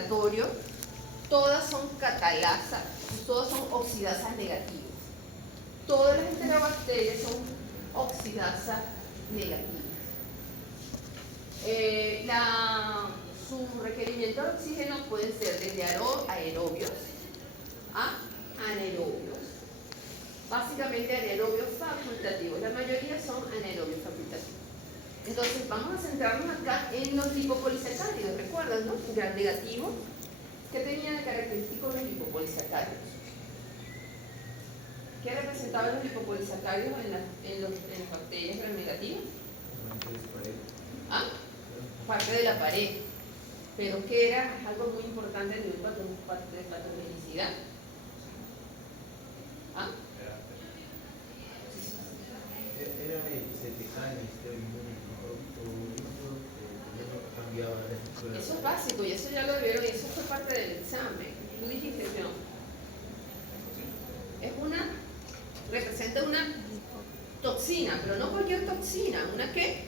laboratorio, todas son catalasas, todas son oxidasas negativas. Todas las enterobacterias son oxidasas negativas. Su requerimiento de oxígeno pueden ser desde aerobios a anaerobios. Básicamente anaerobios facultativos. La mayoría son anaerobios facultativos. Entonces vamos a centrarnos acá en los lipopolisacáridos. ¿Recuerdan, no? Un gran negativo. ¿Qué tenía de característico los lipopolisacáridos? ¿Qué representaban los lipopolisacáridos en las bacterias gram negativas? Parte de la pared. Pero ¿qué era? Algo muy importante en el de patogenicidad. Era se te cae el sistema inmune, eso es básico y eso ya lo vieron y eso fue parte del examen. Tú dijiste que no. Representa una toxina, pero no cualquier toxina. ¿Una qué?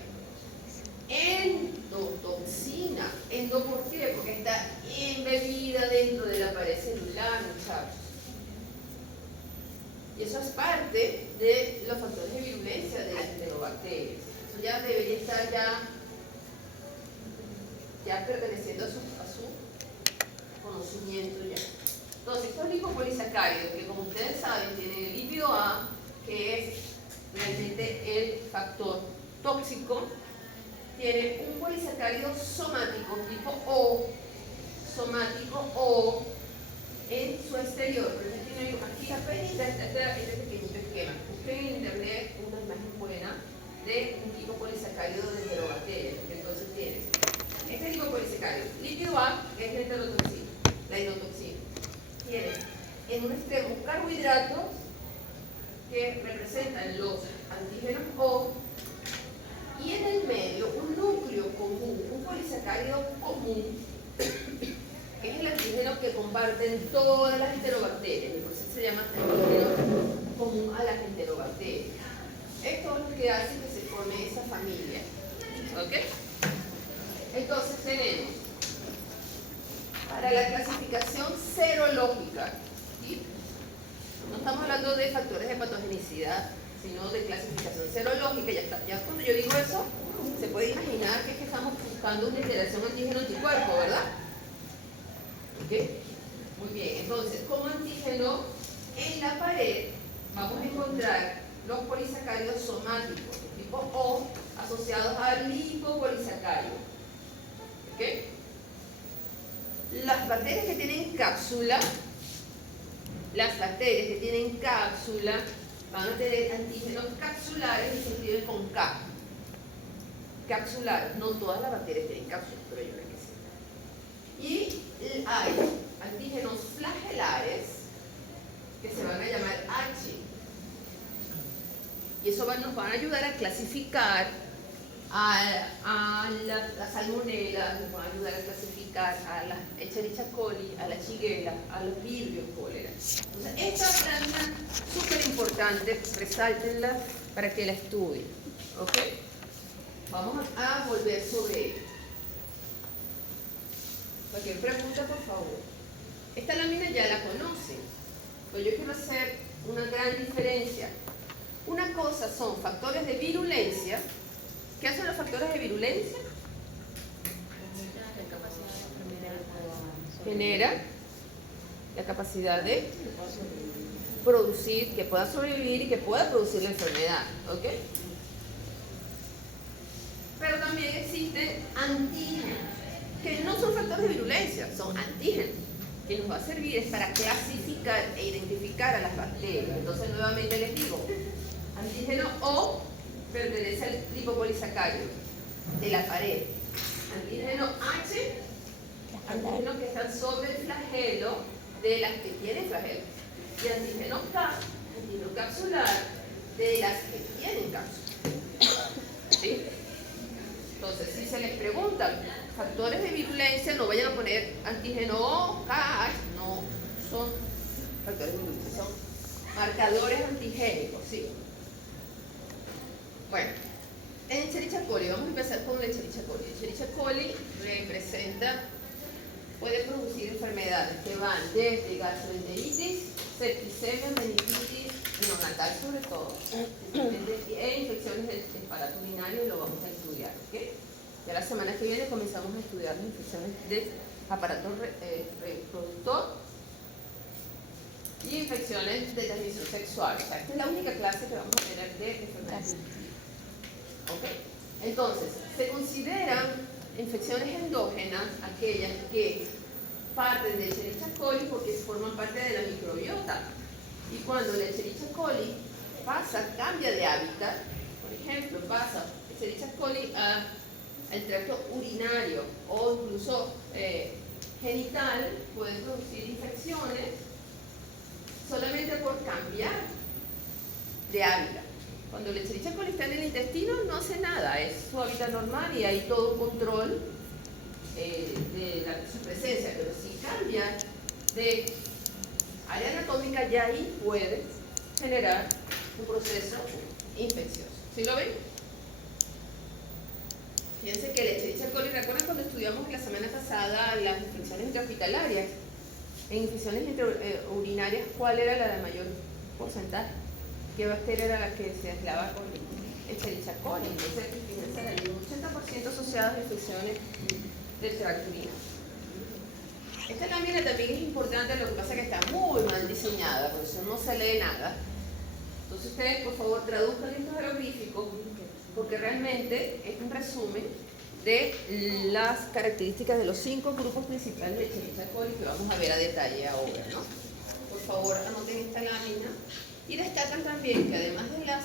Endotoxina. ¿Endo por qué? Porque está embebida dentro de la pared celular, muchachos. Y eso es parte de los factores de virulencia de las enterobacterias. Eso ya debería estar ya perteneciendo a su conocimiento ya. Entonces, estos lipopolisacáridos, que como ustedes saben, tienen el lípido A, que es realmente el factor tóxico, tiene un polisacárido somático tipo O, en su exterior. Aquí apenas este pequeñito esquema. Busquen en internet una imagen buena de un lipopolisacárido de enterobacterias. Entonces tienes este lipopolisacárido, lípido A, que es la endotoxina. Tienes en un extremo carbohidratos que representan los antígenos O, y en el medio un núcleo común, un polisacárido común, que es el antígeno que comparten todas las enterobacterias, y por eso se llama antígeno común a las enterobacterias. Esto es lo que hace que se forme esa familia. ¿Ok? Entonces tenemos, para la clasificación serológica, ¿sí? No estamos hablando de factores de patogenicidad, sino de clasificación serológica. Ya cuando yo digo eso, se puede imaginar que es que estamos buscando una interacción antígeno-anticuerpo, ¿verdad? ¿Ok? Muy bien, entonces como antígeno en la pared vamos a encontrar los polisacáridos somáticos de tipo O asociados al lipopolisacárido. ¿Ok? Las bacterias que tienen cápsula, van a tener antígenos capsulares y se escriben con K. Capsulares, no todas las bacterias tienen cápsulas, pero yo creo que sí. Y hay antígenos flagelares que se van a llamar H. Y eso nos van a ayudar a clasificar a la salmonela, nos van a ayudar a clasificar a la Escherichia coli, a la Shigella, a los virrios cólera. Entonces, esta planta súper importante, resáltenla para que la estudien. ¿Ok? Vamos a volver sobre ella. Cualquier pregunta, por favor. Esta lámina ya la conocen, pero yo quiero hacer una gran diferencia. Una cosa son factores de virulencia. ¿Qué hacen los factores de virulencia? Genera la capacidad de producir, que pueda sobrevivir y que pueda producir la enfermedad. ¿Ok? Pero también existen antígenos, que no son factores de virulencia, son antígenos, que nos va a servir es para clasificar e identificar a las bacterias. Entonces nuevamente les digo, antígeno O pertenece al lipopolisacárido de la pared. Antígeno H, antígenos que están sobre el flagelo de las que tienen flagelo. Y antígeno K, antígeno capsular de las que tienen cápsula. ¿Sí? Entonces, si se les preguntan factores de virulencia, no vayan a poner antígeno O, K, H, no son factores de virulencia, son marcadores antigénicos, ¿sí? Bueno, en Escherichia coli, vamos a empezar con la Escherichia coli. Escherichia coli representa, puede producir enfermedades que van desde gastroenteritis, septicemia, meningitis neonatal sobre todo, e infecciones del aparato urinario, y lo vamos a estudiar, ¿ok? Ya la semana que viene comenzamos a estudiar las infecciones del aparato reproductor y infecciones de transmisión sexual. O sea, esta es la única clase que vamos a tener de enfermedades. ¿Ok? Entonces, se consideran infecciones endógenas aquellas que parten del Escherichia coli porque forman parte de la microbiota. Y cuando el Escherichia coli cambia de hábitat, por ejemplo, pasa Escherichia coli al tracto urinario o incluso genital, puede producir infecciones solamente por cambiar de hábitat. Cuando el Escherichia coli está en el intestino no hace nada, es su hábitat normal y hay todo un control de su presencia, pero si cambia de área anatómica ya ahí puede generar un proceso infeccioso. ¿Sí lo ven? Fíjense que el Escherichia coli, ¿recuerdan cuando estudiamos la semana pasada las infecciones intrahospitalarias? En infecciones urinarias, ¿cuál era la de mayor porcentaje? ¿Qué bacteria era la que se aislaba con Escherichia coli? Entonces, fíjense, hay un 80% asociadas a infecciones del tracto urinario. Esta lámina también es importante, lo que pasa es que está muy mal diseñada, por eso no se lee nada. Entonces ustedes, por favor, traduzcan estos jeroglíficos, porque realmente es un resumen de las características de los 5 grupos principales de Escherichia coli que vamos a ver a detalle ahora, ¿no? Por favor, anoten esta lámina y destacan también que además de las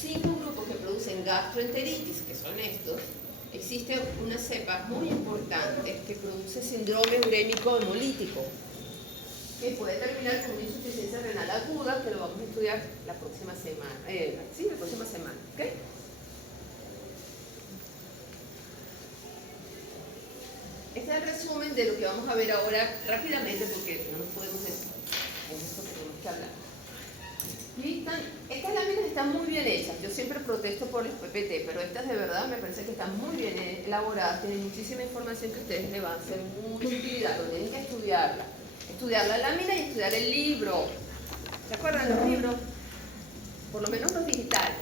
5 grupos que producen gastroenteritis, que son estos, existe una cepa muy importante que produce síndrome urémico hemolítico, que puede terminar con una insuficiencia renal aguda, que lo vamos a estudiar la próxima semana. La próxima semana, ¿ok? Este es el resumen de lo que vamos a ver ahora rápidamente, porque no nos podemos decir en esto que tenemos que hablar. Estas láminas están muy bien hechas. Yo siempre protesto por los PPT, pero estas de verdad me parece que están muy bien elaboradas, tienen muchísima información que a ustedes les va a ser muy de utilidad, pero tienen que estudiarla. Estudiar la lámina y estudiar el libro. ¿Se acuerdan los libros? Por lo menos los digitales,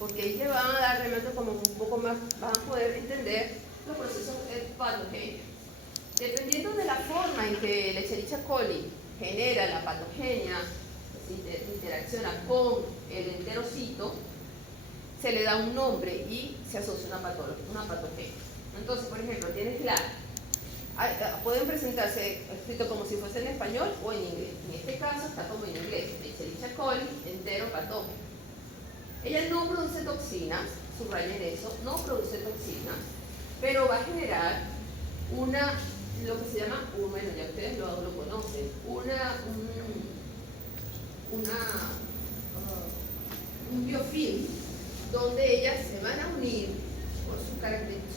porque ahí les van a dar realmente como un poco más, van a poder entender los procesos patogénicos. Dependiendo de la forma en que el Escherichia coli genera la patogenia, interacciona con el enterocito, se le da un nombre y se asocia una patogenia. Entonces, por ejemplo, tienes pueden presentarse escrito como si fuese en español o en inglés. En este caso está como en inglés, Escherichia coli enteropatógena. Ella no produce toxinas, subrayen eso, no produce toxinas, pero va a generar lo que se llama, bueno, ya ustedes lo conocen, un biofilm donde ellas se van a unir por sus características,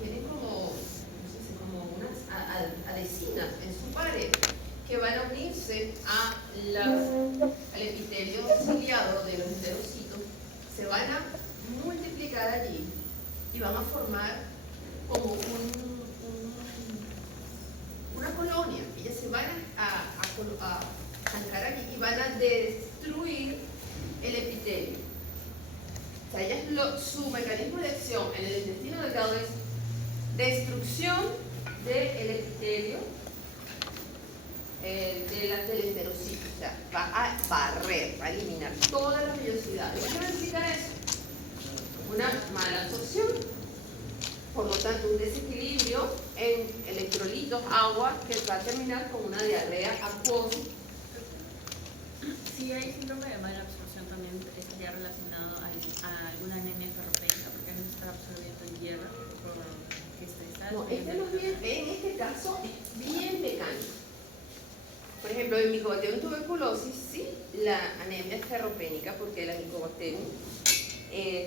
tienen como unas adhesinas en su pared que van a unirse al epitelio ciliado de los enterocitos, se van a multiplicar allí y van a formar como una colonia. Ellas se van a zancar allí y van a destruir el epitelio. O sea, su mecanismo de acción en el intestino delgado es destrucción del epitelio del enterocito. O sea, va a barrer, va a eliminar todas las vellosidades. ¿Qué significa eso? Una mala absorción. Por lo tanto, un desequilibrio en electrolitos, agua, que va a terminar con una diarrea acuosa. Si hay síndrome de mala absorción, también estaría relacionado a alguna anemia ferropénica, porque no se está absorbiendo el hierro porque está No, en este caso es bien mecánico. Por ejemplo, en Mycobacterium tuberculosis, sí, la anemia es ferropénica, porque la Mycobacterium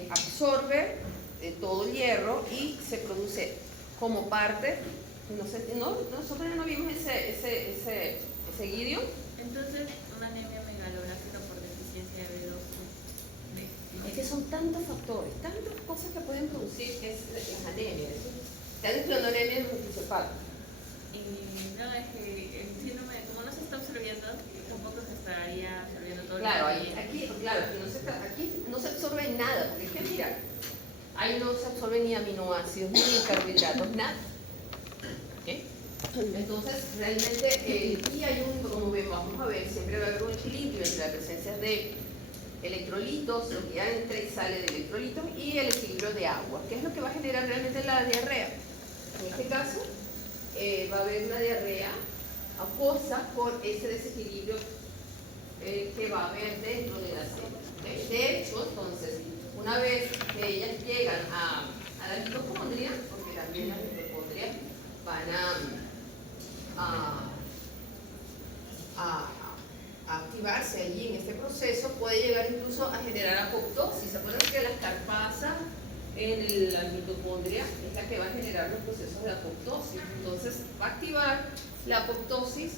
absorbe todo el hierro y se produce como parte, nosotros no vimos ese guidio. Entonces, una anemia megalográfica por deficiencia de B12. Es que son tantos factores, tantas cosas que pueden producir las anemias. Están estudiando anemia en multicepato. Y no, es que el síndrome, como no se está absorbiendo, tampoco se estaría absorbiendo todo Claro, el día. aquí no se absorbe nada, porque es que mira, ahí no se absorbe ni aminoácidos, ni carbohidratos, nada. ¿Ok? Entonces, realmente, y hay como vamos a ver, siempre va a haber un equilibrio entre la presencia de electrolitos, lo que ya entra y sale de electrolitos, y el equilibrio de agua, que es lo que va a generar realmente la diarrea. En este caso, va a haber una diarrea acuosa por ese desequilibrio que va a haber dentro de la célula. ¿Okay? De hecho, entonces, una vez que ellas llegan a la mitocondria, porque también las mitocondrias van a activarse allí en este proceso, puede llegar incluso a generar apoptosis. ¿Se acuerdan que las carpasas en la mitocondria es la que va a generar los procesos de apoptosis? Entonces va a activar la apoptosis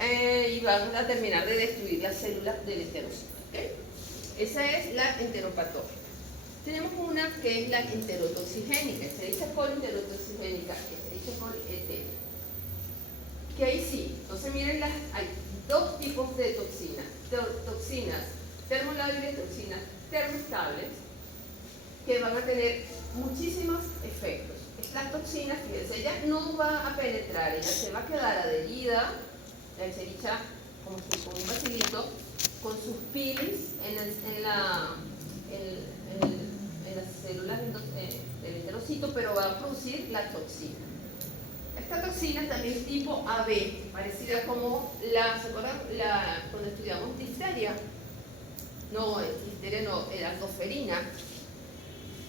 y van a terminar de destruir las células del enterocito. ¿Okay? Esa es la enteropatológica. Tenemos una que es la enterotoxigénica, Escherichia coli enterotoxigénica, Escherichia coli etérica. Que ahí sí, entonces miren, hay dos tipos de toxinas, toxinas termolábiles, toxinas termoestables, que van a tener muchísimos efectos. Estas toxinas, fíjense, ella no va a penetrar, ella se va a quedar adherida, la Escherichia como un bacilito, con sus pils en las células del enterocito, pero va a producir la toxina. Esta toxina también es tipo AB, parecida como ¿se acuerdan cuando estudiamos difteria? No, difteria no, era toferina.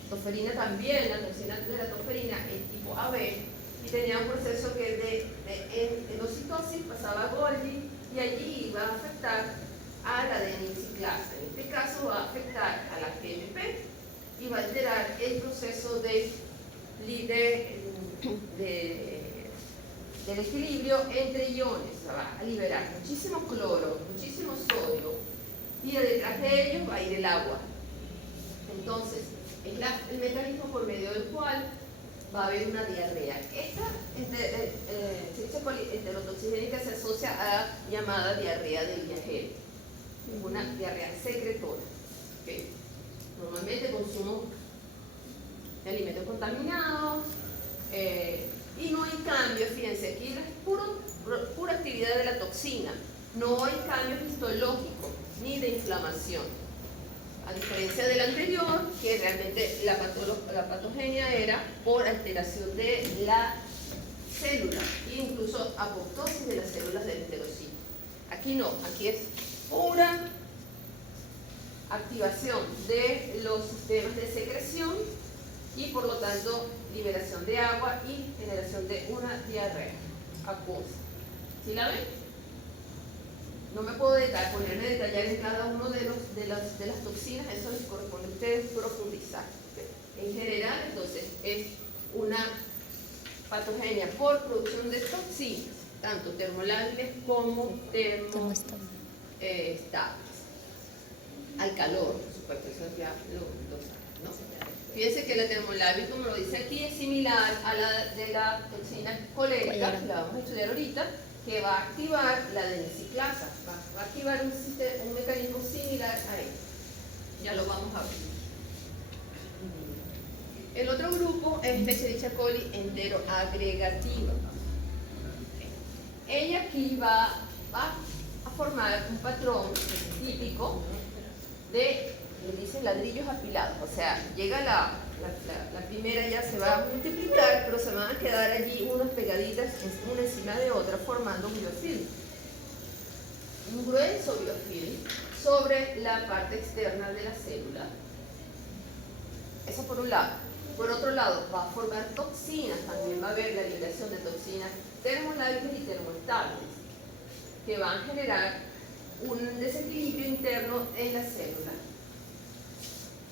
Toferina también, la toxina de la toferina es tipo AB y tenía un proceso que de endocitosis pasaba a Golgi y allí iba a afectar a la adenosiclasa. En este caso va a afectar a la GMP y va a alterar el proceso del equilibrio entre iones. O sea, va a liberar muchísimo cloro, muchísimo sodio y detrás de ellos va a ir el agua. Entonces, es el mecanismo por medio del cual va a haber una diarrea. Esta Escherichia coli enterotoxigénica se asocia a la llamada diarrea del viajero, una diarrea secretora. ¿Okay? Normalmente consumo de alimentos contaminados y no hay cambio, fíjense, aquí es pura actividad de la toxina, no hay cambio histológico ni de inflamación. A diferencia del anterior, que realmente la patogenia era por alteración de la célula e incluso apoptosis de las células del enterocito. Aquí no, aquí es pura activación de los sistemas de secreción y por lo tanto liberación de agua y generación de una diarrea acuosa. ¿Sí la ven? No me puedo ponerme a detallar en cada uno de las toxinas, eso les corresponde a ustedes profundizar. En general, entonces, es una patogenia por producción de toxinas, tanto termolábiles como termoestables. Al calor, por supuesto, eso ya lo saben, ¿no? Fíjense que la termolábil, como lo dice aquí, es similar a la de la toxina colérica, que la vamos a estudiar ahorita, que va a activar la adenosiclasa, va a activar un mecanismo similar a él. Ya lo vamos a ver. El otro grupo es la Escherichia coli enteroagregativa. Ella aquí va a formar un patrón típico de, le dicen ladrillos apilados, o sea, llega la primera, ya se va a multiplicar, pero se van a quedar allí unas pegaditas una encima de otra formando un biofilm. Un grueso biofilm sobre la parte externa de la célula. Eso por un lado. Por otro lado, va a formar toxinas, también va a haber la liberación de toxinas termolábiles y termoestables, que van a generar un desequilibrio interno en la célula.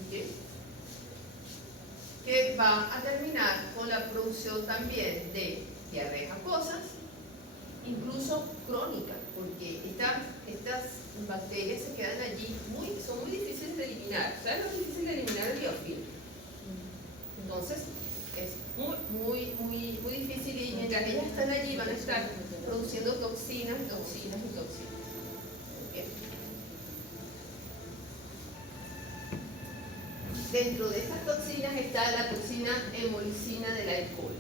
¿Okay? Que va a terminar con la producción también de diarreas acuosas, incluso crónicas, porque estas bacterias se quedan allí, son muy difíciles de eliminar. ¿Sabes lo difícil de eliminar el biofilm? Entonces, es muy difícil, y mientras ellas están allí van a estar produciendo toxinas. Bien. Dentro de estas toxinas está la toxina hemolicina del alcohol.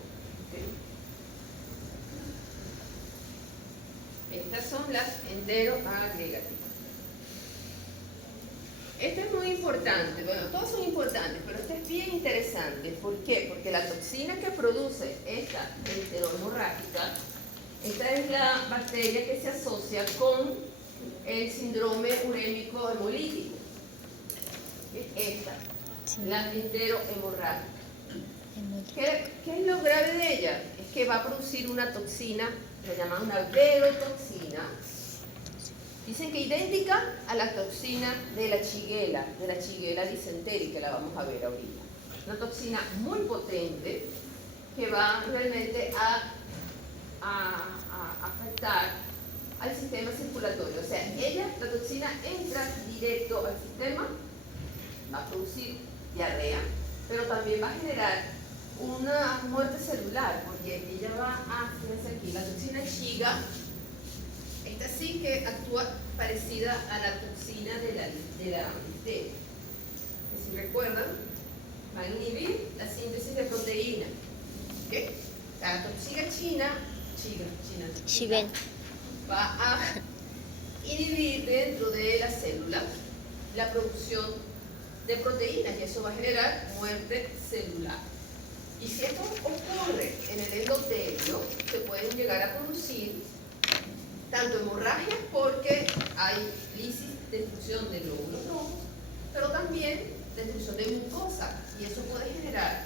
Estas son las enteroagregativas. Este es muy importante, bueno, todos son importantes, pero este es bien interesante. ¿Por qué? Porque la toxina que produce esta enterohemorrágica, esta es la bacteria que se asocia con el síndrome urémico hemolítico. Esta, la enterohemorrágica. ¿Qué es lo grave de ella? Es que va a producir una toxina, se llama una verotoxina. Dicen que idéntica a la toxina de la Shigella dysentery, que la vamos a ver ahorita. Una toxina muy potente que va realmente a afectar al sistema circulatorio. O sea, la toxina entra directo al sistema, va a producir diarrea, pero también va a generar una muerte celular, porque ella va a, fíjense aquí, la toxina Shiga, esta sí que actúa parecida a la toxina de la difteria. Si recuerdan, va a inhibir la síntesis de proteína. ¿Okay? La toxina china va a inhibir dentro de la célula la producción de proteínas, y eso va a generar muerte celular. Y si esto ocurre en el endotelio, se pueden llegar a producir tanto hemorragias, porque hay lisis, destrucción de glóbulos rojos, pero también destrucción de mucosa, y eso puede generar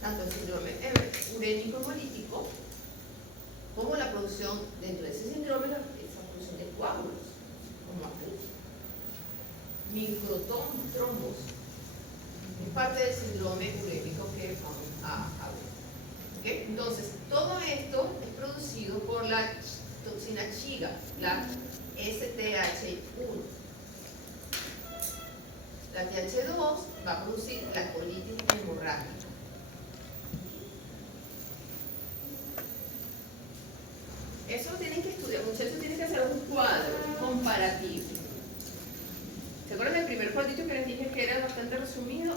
tanto el síndrome urémico hemolítico como la producción dentro de ese síndrome, esa producción de coágulos, como aquí, microtrombos. Es parte del síndrome urémico que vamos a ver. ¿Okay? Entonces, todo esto es producido por la toxina Shiga, la STH1. La TH2 va a producir la colitis hemorrágica. Eso lo tienen que estudiar, muchachos, tienen que hacer un cuadro comparativo. ¿Se acuerdan del primer cuadrito que les dije que era bastante resumido?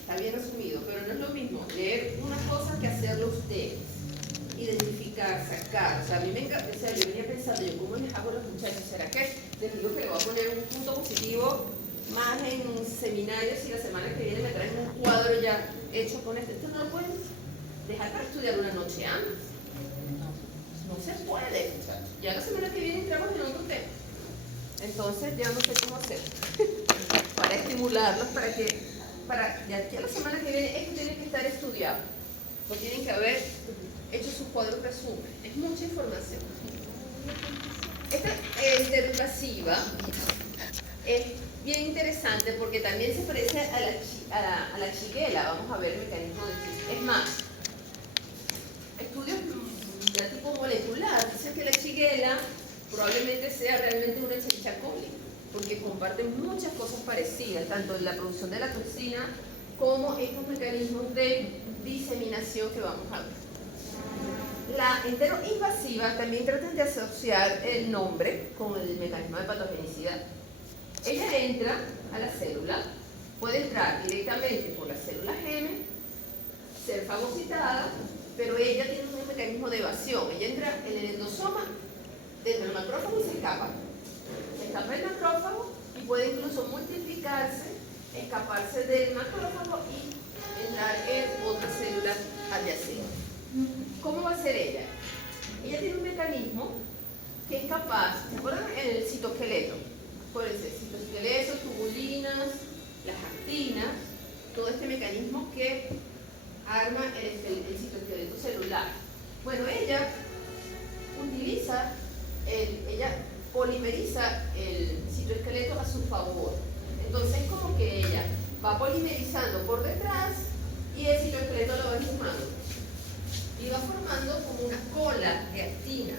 Está bien resumido, pero no es lo mismo leer una cosa que hacerlo ustedes. Identificar, sacar. O sea, a mí me encanta, o sea, yo venía pensando, ¿cómo les hago a los muchachos? ¿Será que les digo que le voy a poner un punto positivo más en seminarios y la semana que viene me traen un cuadro ya hecho con esto? Esto no lo pueden dejar para estudiar una noche antes. No se puede. Ya la semana que viene entramos en otro tema. Entonces ya no sé cómo hacer para estimularlos, para ya la semana que viene esto tiene que estar estudiado. No tienen que haber hecho sus cuadros resumen. Es mucha información. Esta interinvasiva es bien interesante porque también se parece a la Shigella. Vamos a ver el mecanismo de... Es más, estudios de tipo molecular dicen que la Shigella probablemente sea realmente una Escherichia coli, porque comparten muchas cosas parecidas, tanto en la producción de la toxina como estos mecanismos de diseminación que vamos a ver. La enteroinvasiva también tratan de asociar el nombre con el mecanismo de patogenicidad. Ella entra a la célula, puede entrar directamente por la célula germen, ser fagocitada, pero ella tiene un mecanismo de evasión. Ella entra en el endosoma dentro del macrófago y se escapa. Se escapa del macrófago y puede incluso multiplicarse, escaparse del macrófago y entrar en otra célula adyacente. ¿Cómo va a ser ella? Ella tiene un mecanismo que es capaz, ¿se acuerdan? En el citoesqueleto. Acuérdense, citoesqueleto, tubulinas, las actinas, todo este mecanismo que arma el citoesqueleto celular. Bueno, ella utiliza, ella polimeriza el citoesqueleto a su favor. Entonces es como que ella va polimerizando por detrás y el citoesqueleto lo va encimando. Y va formando como una cola de actina.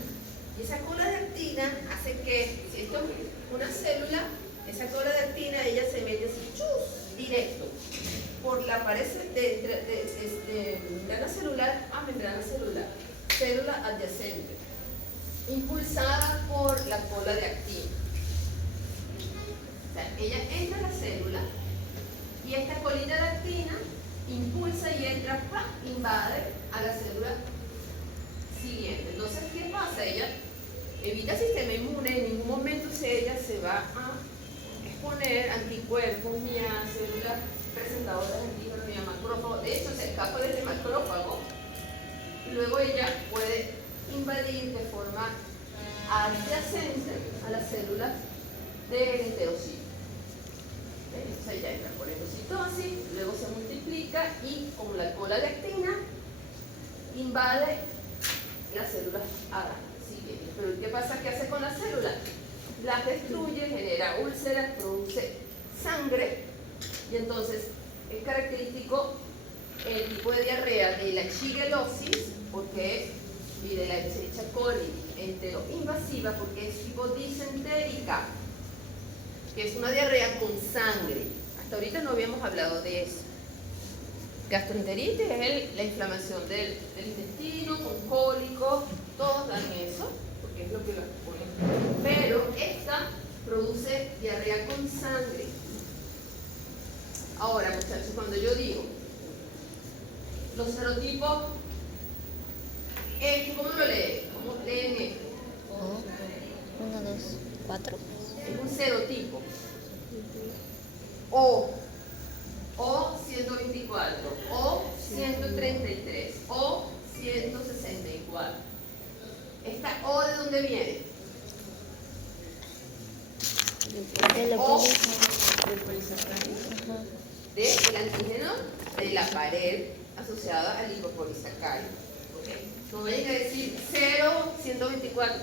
Y esa cola de actina hace que, si esto es una célula, esa cola de actina ella se mete así, chus, directo. por la pared de membrana celular a membrana celular, célula adyacente, impulsada por la cola de actina. O sea, ella entra a la célula y esta colita de actina impulsa y entra, ¡pam!, invade a la célula siguiente. Entonces, ¿qué pasa? Ella evita el sistema inmune, en ningún momento ella se va a exponer anticuerpos ni a células presentadoras de antígenos ni a macrófagos. De hecho, se escapa de este macrófago y luego ella puede invadir de forma adyacente a las células del enterocisto. Entonces ella entra por endocitosis, luego se multiplica y con la cola de actina invade las células siguientes. Pero ¿qué pasa? ¿Qué hace con las células? Las destruye, genera úlceras, produce sangre y entonces es característico el tipo de diarrea de la shigellosis porque y de la Escherichia coli enteroinvasiva porque es tipo disentérica, que es una diarrea con sangre. Hasta ahorita no habíamos hablado de eso. Gastroenteritis es la inflamación del intestino, con cólicos, todos dan eso, porque es lo que lo pone. Pero esta produce diarrea con sangre. Ahora, muchachos, cuando yo digo los serotipos, ¿cómo lo leen? ¿Cómo leen esto? 1, 2, 4. Es un serotipo. O 124, o 133, o 164. ¿Esta O de dónde viene? De la O Del polisacárido. del antígeno de la pared asociada al lipopolisacárido. ¿Okay? No vayan a decir 0, 124.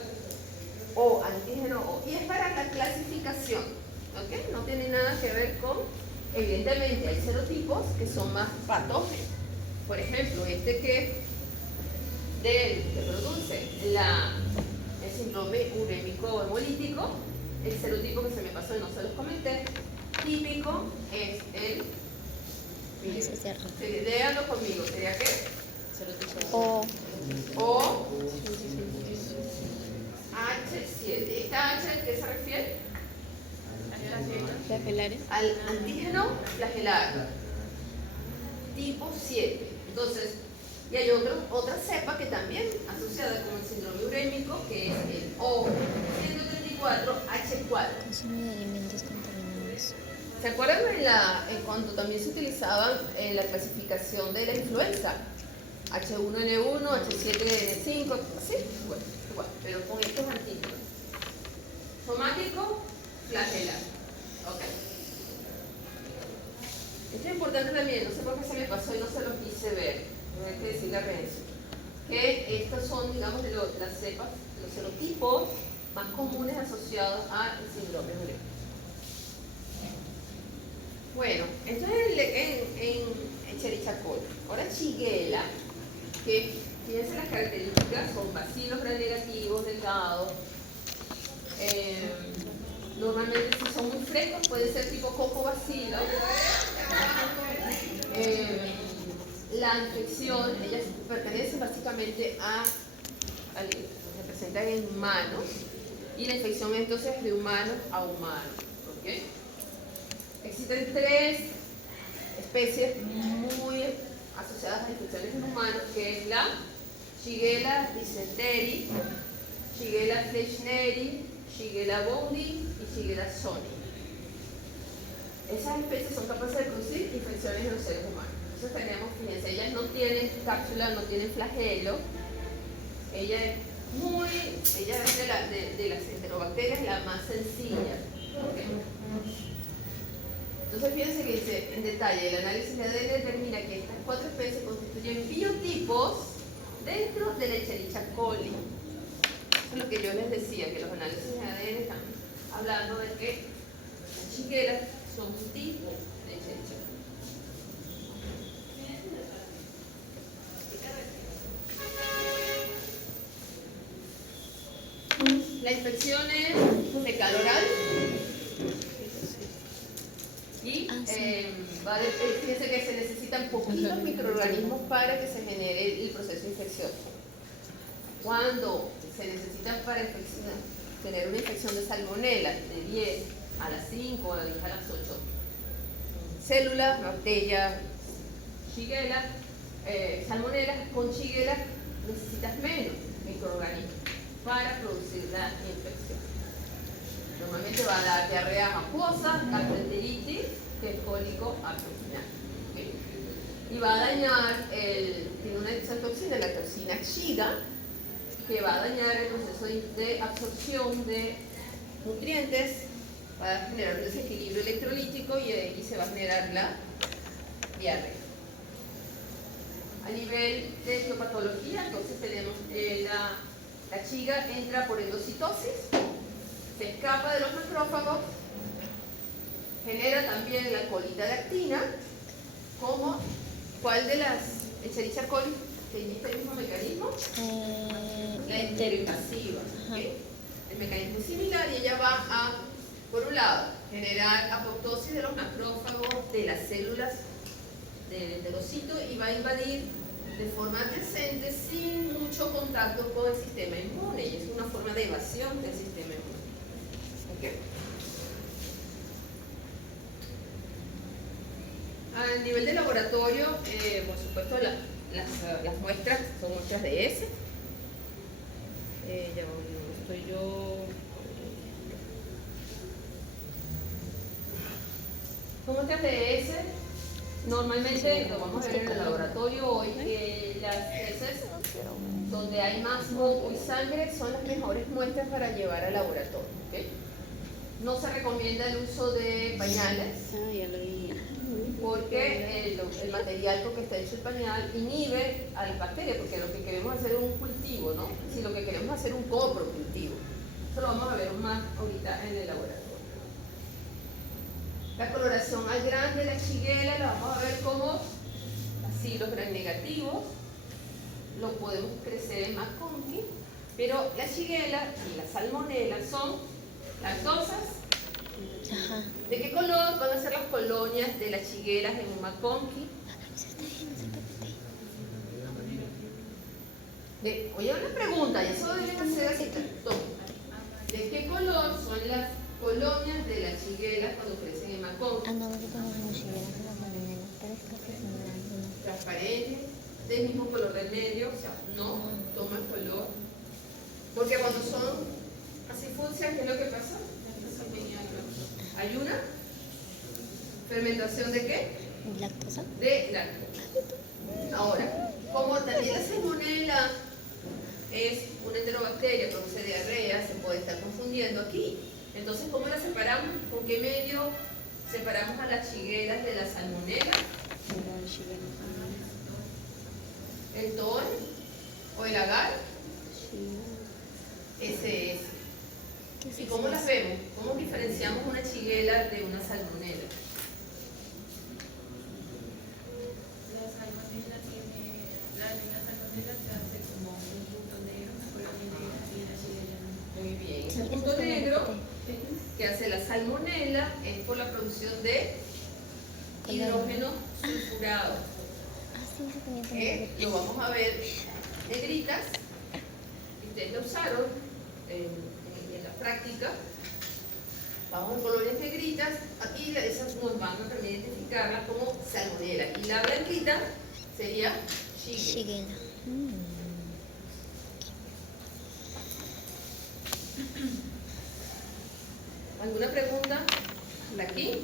O antígeno O. Y es para la clasificación. ¿Okay? No tiene nada que ver con, evidentemente hay serotipos que son más patógenos. Por ejemplo, este que produce el síndrome urémico hemolítico, el serotipo que se me pasó y no se los comenté, típico es el, miren, léanlo conmigo, ¿sería qué? O. H7. ¿Esta H a qué se refiere? Flagelares. Al antígeno flagelar tipo 7. Entonces, y hay otra cepa que también asociada con el síndrome urémico, que es el O134H4. Consumo de alimentos contaminados. ¿Se acuerdan cuando también se utilizaban en la clasificación de la influenza? H1N1, H7N5, así, bueno, igual, pero con estos antígenos. Somático, flagelar. ¿Ok? Esto es importante también, no sé por qué se me pasó y no se lo quise ver. Voy a decirle a Renzo. Que estos son, digamos, las cepas, los serotipos más comunes asociados al síndrome urémico. Bueno, esto es en Escherichia coli. Ahora Shigella, que fíjense las características, son bacilos gram negativos, delgados. Normalmente si son muy frescos puede ser tipo cocobacilo. La infección, ellas pertenecen básicamente se presentan en humanos y la infección entonces es de humano a humano. ¿Okay? Existen 3 especies muy asociadas a infecciones en humanos, que es la Shigella dysentery, Shigella fleschneri, Shigella bondi y Shigella soni. Esas especies son capaces de producir infecciones en los seres humanos. Entonces tenemos, fíjense, ellas no tienen cápsula, no tienen flagelo. Ella es de las enterobacterias la más sencilla. ¿Okay? Entonces fíjense que dice en detalle, el análisis de ADN determina que estas 4 especies constituyen biotipos dentro de la Escherichia coli. Eso es lo que yo les decía, que los análisis de ADN están hablando de que las shigella son un tipo de Escherichia coli. La infección es fecal oral Y sí. fíjense que se necesitan poquitos microorganismos para que se genere el proceso infeccioso. Cuando se necesita para tener una infección de salmonela de 10 a las 5, a las 10 a las 8 células, bacterias, shigella, salmonela, con shigella necesitas menos microorganismos para producir la infección. Normalmente va a dar diarrea acuosa, gastroenteritis, que es cólico abdominal. ¿Okay? Y va a dañar, tiene una toxina, la toxina Shiga, que va a dañar el proceso de absorción de nutrientes, va a generar un desequilibrio electrolítico y ahí se va a generar la diarrea. A nivel de etiopatología, entonces tenemos la Shiga entra por endocitosis, se escapa de los macrófagos, genera también la colitadactina, como ¿cuál de las Escherichia coli tiene este mismo mecanismo? La enteroinvasiva. ¿Okay? El mecanismo es similar y ella va a, por un lado, generar apoptosis de los macrófagos de las células del enterocito y va a invadir de forma adyacente sin mucho contacto con el sistema inmune, y es una forma de evasión del sistema inmune. ¿Okay? A nivel de laboratorio, por supuesto, las muestras son muestras de S. Ya estoy yo. Son muestras de S. Normalmente lo vamos a ver en el laboratorio hoy, que las heces donde hay más moco y sangre son las mejores muestras para llevar al laboratorio. ¿Okay? No se recomienda el uso de pañales porque el material con que está hecho el pañal inhibe a las bacterias, porque lo que queremos hacer es un cultivo, ¿no? Si lo que queremos es hacer un coprocultivo. Eso lo vamos a ver más ahorita en el laboratorio. La coloración al gran de la Shigella la vamos a ver como así, los gran negativos lo podemos crecer en McConkey, pero la Shigella y la salmonela son lactosas. Ajá. ¿De qué color van a ser las colonias de las Shigella en un McConkey? Oye, una pregunta, y eso deben hacer así. ¿De qué color son las colonias de las Shigella cuando crecen en McConkey? No, nosotros tenemos Shigella, pero es casi similar. Transparente, del mismo color del medio, o sea, no toma el color. Porque cuando son así fucsia, ¿qué es lo que pasa? ¿Hay una fermentación de qué? ¿Lactosa? De lactosa. Ahora, como también la salmonela es una enterobacteria, produce diarrea, se puede estar confundiendo aquí. Entonces, ¿cómo la separamos? ¿Con qué medio separamos a las Shigella de la salmonela? ¿El TOR o el agar? Ese es. ¿Y cómo las vemos? ¿Cómo diferenciamos una Shigella de una salmonela? La salmonela se hace como un punto negro, una colonia negra, y la Shigella no. Muy bien. Ese punto negro que hace la salmonela es por la producción de hidrógeno sulfurado. Lo vamos a ver negritas. Ustedes lo usaron en la práctica. Vamos a colores negritas. Aquí esas nos van a permitir identificarlas como salmonela. Y la blanquita sería Shigella. ¿Alguna pregunta? ¿Aquí?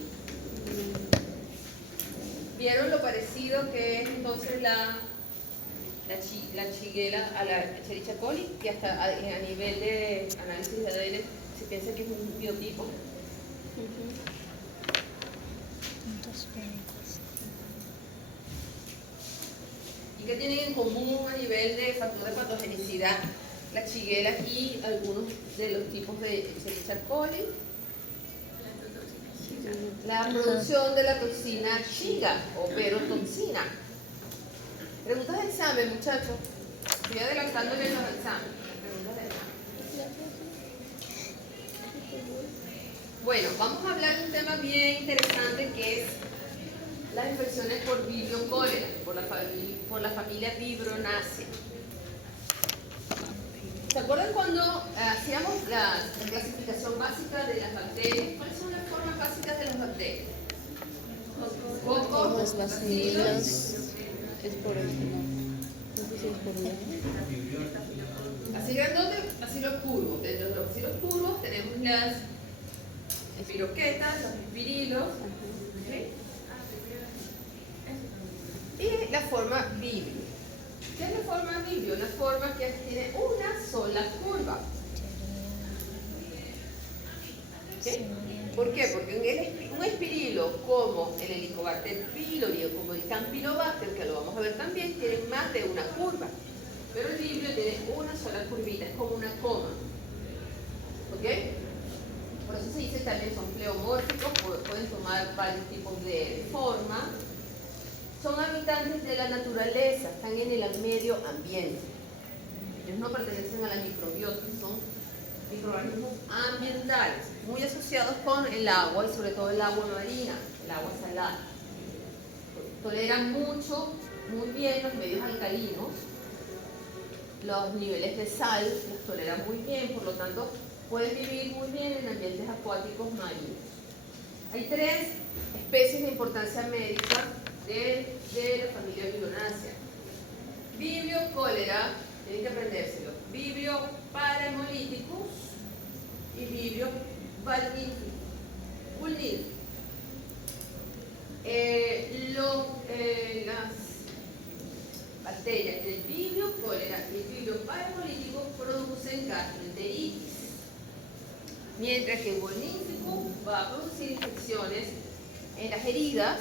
¿Vieron lo parecido que es entonces la Shigella a la Escherichia coli? Que hasta a nivel de análisis de ADN se piensa que es un biotipo. ¿Y qué tienen en común a nivel de factor de patogenicidad la Shigella y algunos de los tipos de Escherichia coli? La producción de la toxina Shiga o perotoxina. Preguntas de examen, muchachos. Estoy adelantándole los exámenes. Preguntas de examen. Bueno. Bueno, vamos a hablar de un tema bien interesante que es las infecciones por Vibrio cólera, por la familia Vibronaceae. ¿Se acuerdan cuando hacíamos la clasificación básica de las bacterias? ¿Cuáles son las formas básicas de las bacterias? Los bacilos es por el no sé si es por el Así grandote, bacilos curvos. Dentro de los bacilos curvos tenemos las espiroquetas, los espirilos, ¿sí? Y la forma vibrio. ¿Qué es la forma vibrio? Una forma que tiene una sola curva. ¿Sí? ¿Por qué? Porque un espirilo como el Helicobacter pylori o como el Campylobacter, que lo vamos a ver también, tienen más de una curva. Pero el vibrio tiene una sola curvita, es como una coma. ¿Ok? Por eso se dice también son pleomórficos, pueden tomar varios tipos de forma. Son habitantes de la naturaleza, están en el medio ambiente. Ellos no pertenecen a la microbiota, son microorganismos ambientales, muy asociados con el agua y sobre todo el agua marina, el agua salada. Toleran muy bien los medios alcalinos, los niveles de sal los toleran muy bien, por lo tanto pueden vivir muy bien en ambientes acuáticos marinos. Hay 3 especies de importancia médica de la familia Vibronaceae. Vibrio cólera, tienen que aprendérselo. Vibrio parahemolyticus y Vibrio vulnificus. Las bacterias del Vibrio cólera y el Vibrio parahemolyticus producen gastroenteritis, mientras que el vulnificus va a producir infecciones en las heridas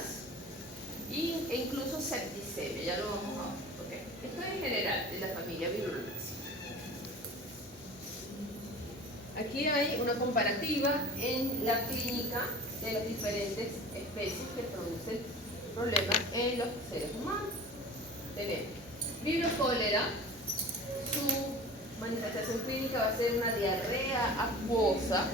e incluso septicemia, ya lo vamos a ver. Okay. Esto es en general de la familia Vibronaceae. Aquí hay una comparativa en la clínica de las diferentes especies que producen problemas en los seres humanos. Tenemos Vibrio cólera, su manifestación clínica va a ser una diarrea acuosa,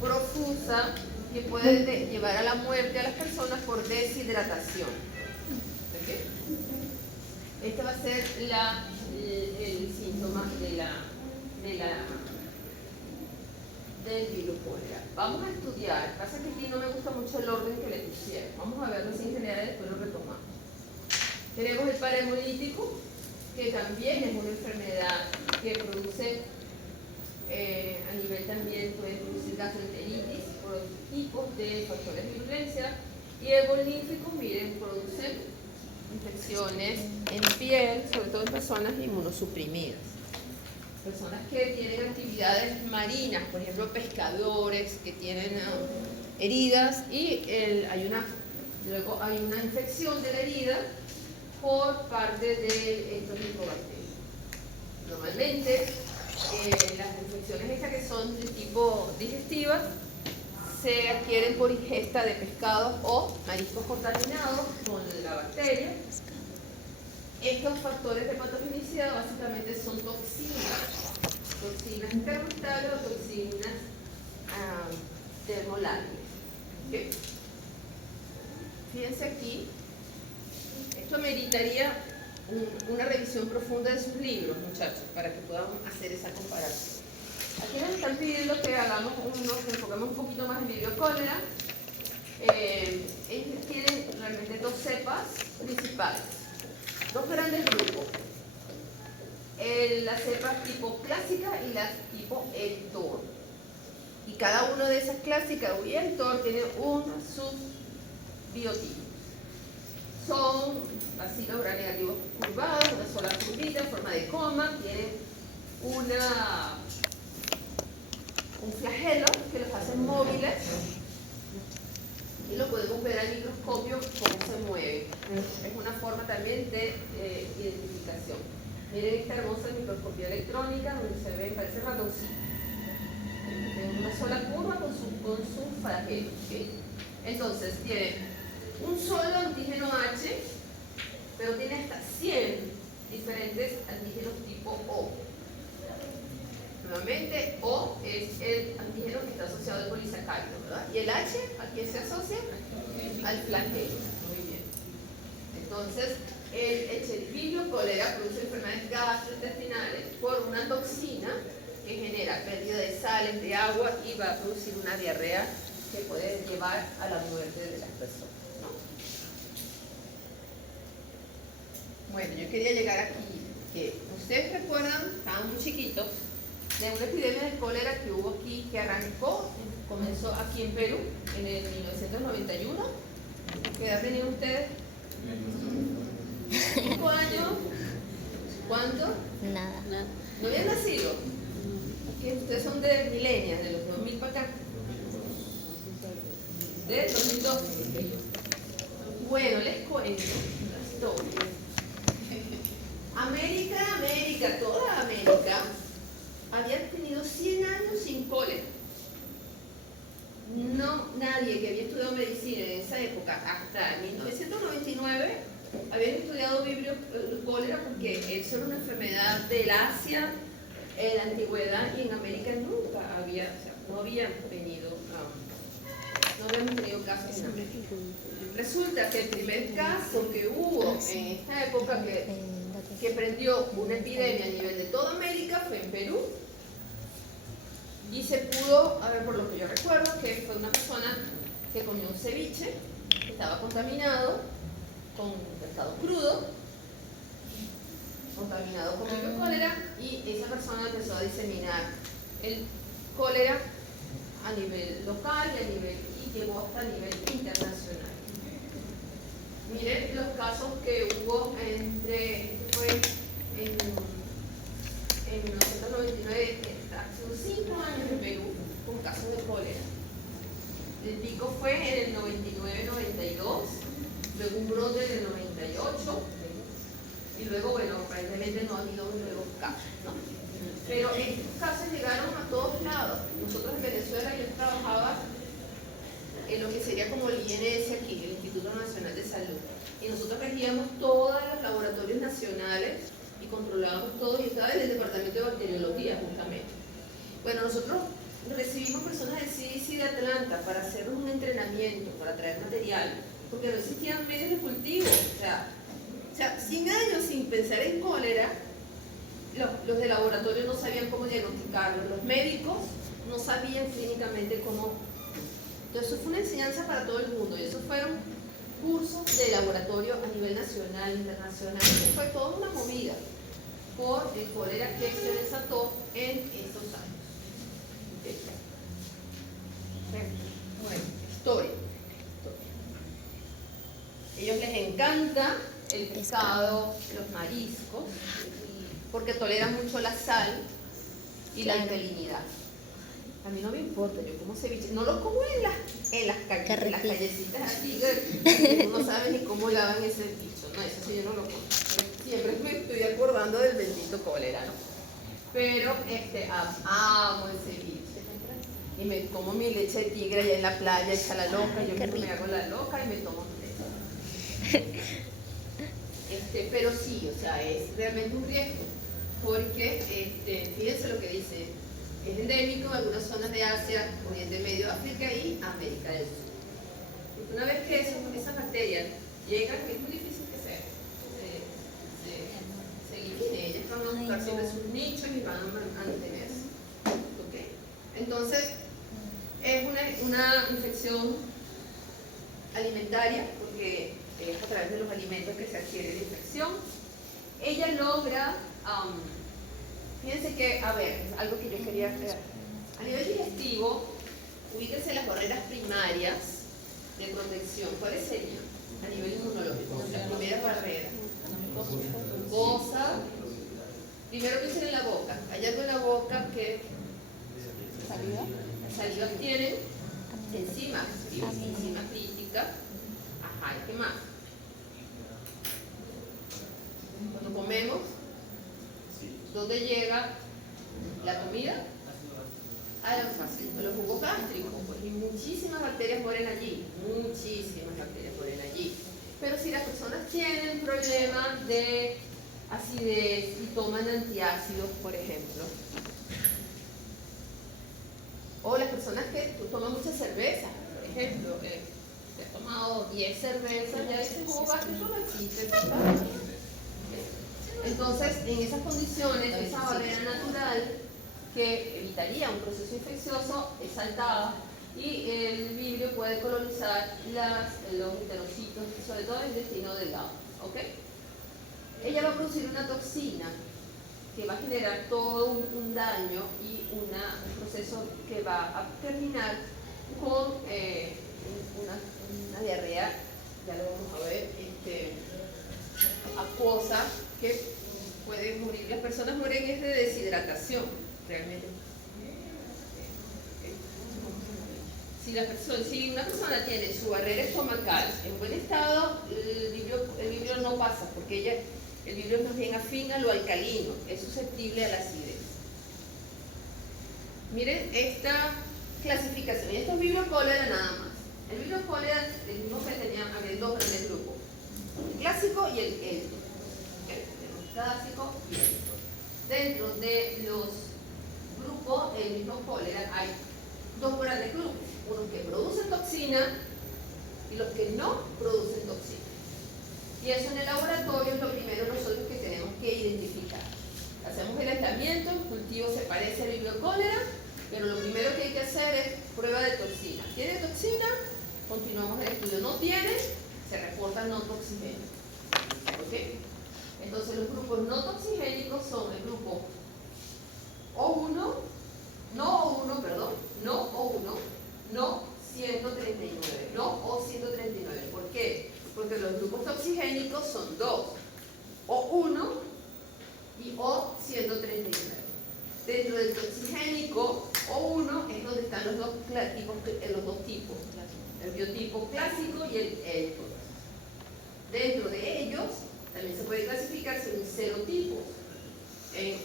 profusa, que puede llevar a la muerte a las personas por deshidratación. ¿Okay? Este va a ser el síntoma del Vibrio cólera. Vamos a estudiar, pasa que aquí no me gusta mucho el orden que le pusieron. Vamos a verlo en general y después lo retomamos. Tenemos el parahemolítico, que también es una enfermedad que produce a nivel también puede producir gastroenteritis por tipos de factores de virulencia, y el volífico, miren, produce infecciones en piel, sobre todo en personas inmunosuprimidas, personas que tienen actividades marinas, por ejemplo pescadores que tienen heridas y luego hay una infección de la herida por parte de estos micobacterios. Normalmente las infecciones estas que son de tipo digestiva se adquieren por ingesta de pescados o mariscos contaminados con la bacteria. Estos factores de patogenicidad básicamente son toxinas termostales o toxinas termolares. ¿Okay? Fíjense aquí, esto meritaría una revisión profunda de sus libros, muchachos, para que podamos hacer esa comparación. Aquí nos están pidiendo que hagamos que enfoquemos un poquito más en Vibrio cólera. Ellos tienen realmente 2 cepas principales, 2 grandes grupos. Las cepas tipo clásica y las tipo Hector. Y cada una de esas clásicas y Hector tiene un subbiotipo. Son bacilos gram-negativos curvados, una sola curvita en forma de coma, tienen un flagelo que los hace móviles y lo podemos ver al microscopio cómo se mueve. Es una forma también de identificación. Miren esta hermosa microscopía electrónica donde se ve, parece ratoncito. Tiene una sola curva con su flagelo. ¿Okay? Entonces tiene un solo antígeno H, pero tiene hasta 100 diferentes antígenos tipo O. Nuevamente, O es el antígeno que está asociado al polisacárido, ¿verdad? ¿Y el H a quién se asocia? Al flagelo. Muy bien. Entonces, el Escherichia cólera produce enfermedades gastrointestinales por una toxina que genera pérdida de sales, de agua y va a producir una diarrea que puede llevar a la muerte de las personas, ¿no? Bueno, yo quería llegar aquí, que ustedes recuerdan, estaban muy chiquitos, de una epidemia de cólera que hubo aquí, que comenzó aquí en Perú en el 1991. ¿Qué edad tenían ustedes? 5 años. ¿Cuánto? Nada. ¿No habían nacido? ¿Qué? Ustedes son de milenias, de los 2000 para acá. De 2002. Bueno, les cuento la historia. América, toda América había tenido 100 años sin cólera. No, nadie que había estudiado medicina en esa época, hasta 1999, habían estudiado cólera porque eso era una enfermedad del Asia en la antigüedad y en América nunca había, o sea, no habían venido, no habíamos tenido casos en América. Resulta que el primer caso que hubo en esta época que prendió una epidemia a nivel de toda América fue en Perú. Y se pudo, a ver, por lo que yo recuerdo, que fue una persona que comió un ceviche, que estaba contaminado con pescado crudo, contaminado con cólera, y esa persona empezó a diseminar el cólera a nivel local y llegó hasta nivel internacional. Miren los casos que hubo fue en 1999, hace 5 años en Perú, con casos de cólera. El pico fue en el 99-92, luego un brote en el 98, y luego, bueno, aparentemente no ha habido nuevos casos, ¿no? Pero estos casos llegaron a todos lados. Nosotros en Venezuela, yo trabajaba en lo que sería como el INS aquí, el Instituto Nacional de Salud, y nosotros regíamos todos los laboratorios nacionales y controlábamos todo, y estaba en el departamento de bacteriología justamente. Bueno, nosotros recibimos personas del CDC de Atlanta para hacer un entrenamiento, para traer material, porque no existían medios de cultivo. O sea 100 años sin pensar en cólera, los de laboratorio no sabían cómo diagnosticarlo, los médicos no sabían clínicamente cómo. Entonces, eso fue una enseñanza para todo el mundo, y esos fueron cursos de laboratorio a nivel nacional, internacional. Eso fue toda una movida por el cólera que se desató en esos años. Bueno, historia. A ellos les encanta el pescado, los mariscos, porque toleran mucho la sal y la alcalinidad. A mí no me importa, yo como ceviche, no lo como en las callecitas así, que uno no sabe ni cómo lavan ese bicho, no, eso sí yo no lo como. Siempre me estoy acordando del bendito cólera, ¿no? Pero amo el ceviche. Y me como mi leche de tigre allá en la playa, hecha la loca, yo mismo me hago la loca y me tomo un té. Pero sí, o sea, es realmente un riesgo, porque fíjense lo que dice, es endémico en algunas zonas de Asia, Oriente Medio, África y América del Sur. Porque una vez que esas bacterias llegan, es muy difícil que se eliminen, ellas van a buscar siempre sus nichos y van a mantenerse. ¿Okay? Entonces, es una infección alimentaria, porque es a través de los alimentos que se adquiere la infección. Ella logra, fíjense que, a ver, algo que yo quería hacer. A nivel digestivo, ubíquense las barreras primarias de protección. ¿Cuáles serían? A nivel inmunológico, las primeras barreras. Mucosa. Primero que en la boca. Hay algo en la boca que... ¿Saliva? Las salivas tienen enzimas críticas. Ajá, ¿y qué más? Cuando comemos, ¿dónde llega la comida? A los jugos gástricos, pues, y muchísimas bacterias mueren allí, Pero si las personas tienen problemas de acidez y toman antiácidos, por ejemplo, y es cerveza, ya ese jugo gástrico no existe. ¿Está? Entonces, en esas condiciones, esa barrera natural que evitaría un proceso infeccioso es saltada y el vibrio puede colonizar los enterocitos, sobre todo el intestino delgado. ¿Ok? Ella va a producir una toxina que va a generar todo un daño y un proceso que va a terminar con una diarrea, ya lo vamos a ver, acuosa, que puede morir. Las personas mueren es de deshidratación, realmente. Si una persona tiene su barrera estomacal en buen estado, el vibrio no pasa, porque el vibrio es más bien afín a lo alcalino, es susceptible a la acidez. Miren esta clasificación, esto es vibrio cólera nada más. El vibrio cólera, el mismo que tenían, había dos grandes grupos, el clásico y el élito. Tenemos clásico y élito. Dentro de los grupos, el mismo cólera, hay dos grandes grupos, unos que producen toxina y los que no producen toxina. Y eso en el laboratorio es lo primero nosotros que tenemos que identificar. Hacemos el aislamiento, el cultivo se parece al vibrio cólera, pero lo primero que hay que hacer es prueba de toxina. ¿Tiene toxina? Continuamos el estudio. ¿No tiene? Se reporta no toxigénico. ¿Ok? Entonces los grupos no toxigénicos son el grupo O1, no O1, perdón, no O1, no 139, no O139. ¿Por qué? Porque los grupos toxigénicos son dos, O1 y O139. Dentro del toxigénico O1 es donde están los dos tipos, el biotipo clásico y el élito. Dentro de ellos también se puede clasificar según serotipos, en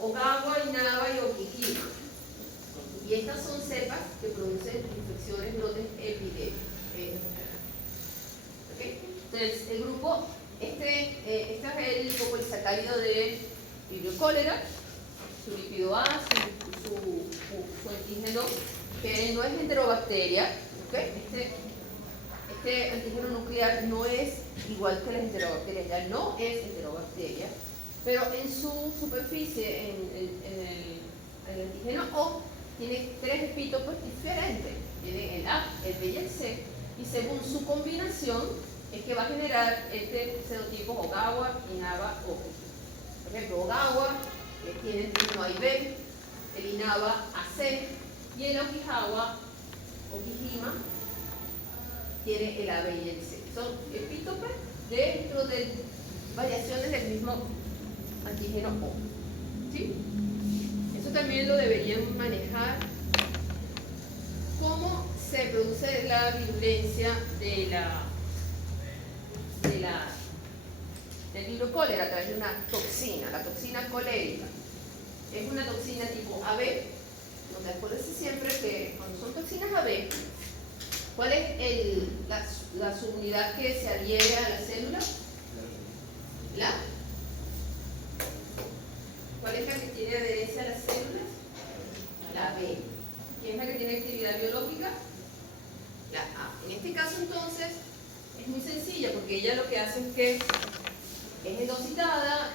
Ogawa, Inaba y Okijima. Y estas son cepas que producen infecciones, brotes, epidemias. ¿Okay? Entonces, el grupo, este es el lipopolisacárido de vibrio cólera, su lípido A, su antígeno, que no es enterobacteria. ¿Okay? Este antígeno nuclear no es igual que las enterobacterias, ya no es enterobacteria, pero en su superficie, en el antígeno O, tiene tres epítopos diferentes. Tiene el A, el B y el C, y según su combinación es que va a generar este serotipo Ogawa, Inaba, Okijima. Por ejemplo, Ogawa tiene el antígeno A y B, el Inaba AC, y el Okijima tiene el A, B y el C. Son epítopes dentro de variaciones del mismo antígeno O. ¿Sí? Eso también lo deberían manejar. ¿Cómo se produce la virulencia del vibrio cólera? A través de una toxina, la toxina colérica. Es una toxina tipo AB. Entonces, acuérdense siempre que cuando son toxinas AB, ¿cuál es la subunidad que se adhiere a la célula? ¿Cuál es la que tiene adherencia a las células? La B. ¿Quién es la que tiene actividad biológica? La A. En este caso, entonces, es muy sencilla porque ella lo que hace es que es endocitada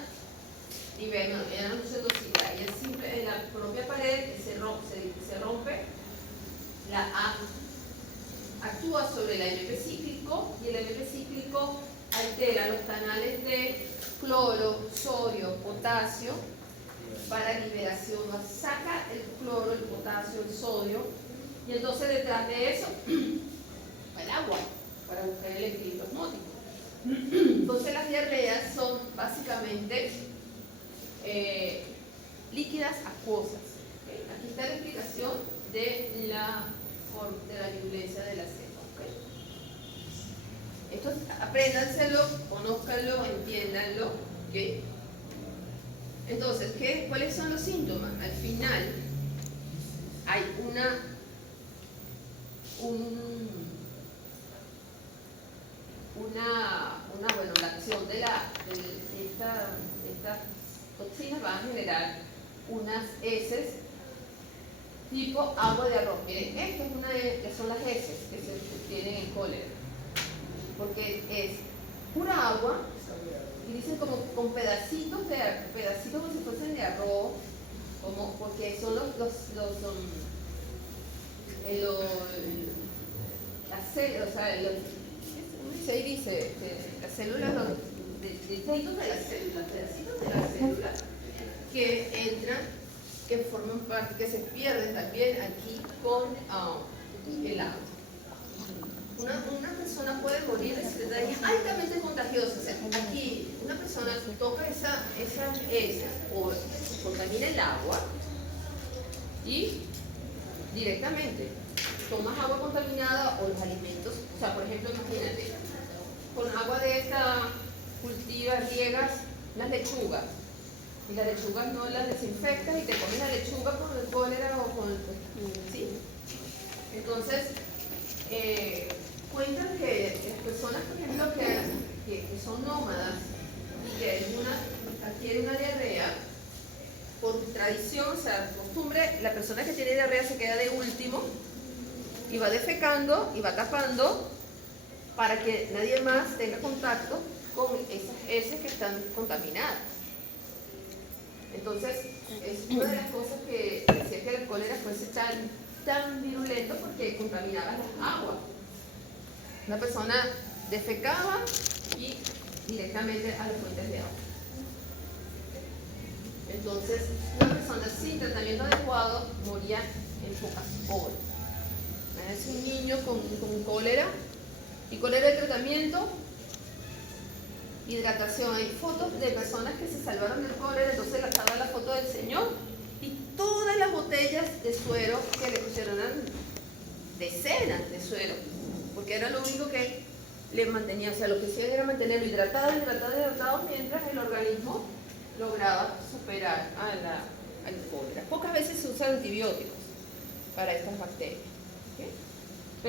y ven, ella no se endocida, ella simple en la propia pared se rompe, la A actúa sobre el AMP cíclico y el AMP cíclico altera los canales de cloro, sodio, potasio para liberación, saca el cloro, el potasio, el sodio, y entonces detrás de eso el agua para buscar el equilibrio osmótico. Entonces las diarreas son básicamente líquidas acuosas. ¿Okay? Aquí está la explicación de la virulencia de la cepa. ¿Okay? Esto apréndanselo, conózcanlo, entiéndanlo. ¿Okay? Entonces, ¿cuáles son los síntomas? Al final hay una la acción de estas toxinas va a generar unas heces tipo agua de arroz. Miren, esta es una que son las heces que se obtienen en cólera. porque es pura agua y dicen como con pedacitos como si fuesen de arroz, como porque son las células, o sea, se dice las células, los detritos de las células, pedacitos de las células que entran, que forman parte, que se pierden también aquí con el agua. Una persona puede morir de cisterna altamente contagiosa. O sea, aquí una persona toca esas heces o contamina el agua y directamente tomas agua contaminada o los alimentos. O sea, por ejemplo, imagínate, con agua de esta cultivas, riegas las lechugas. Y las lechugas no las desinfectas y te comes la lechuga con el cólera o con... ¿sí? Entonces, cuentan que las personas, por ejemplo, que son nómadas y que algunas adquieren una diarrea, por tradición, o sea, costumbre, la persona que tiene diarrea se queda de último y va defecando y va tapando para que nadie más tenga contacto con esas heces que están contaminadas. Entonces, es una de las cosas que decía que el cólera fuese tan virulento porque contaminaba las aguas. Una persona defecaba y directamente a las fuentes de agua. Entonces, una persona sin tratamiento adecuado moría en pocas horas. Es un niño con cólera y cólera de tratamiento, hidratación. Hay fotos de personas que se salvaron del cólera, entonces estaba la foto del señor y todas las botellas de suero que le pusieron, eran decenas de suero, porque era lo único que le mantenía, o sea, lo que hacía era mantenerlo hidratado, mientras el organismo lograba superar al cólera. Pocas veces se usan antibióticos para estas bacterias. ¿Okay?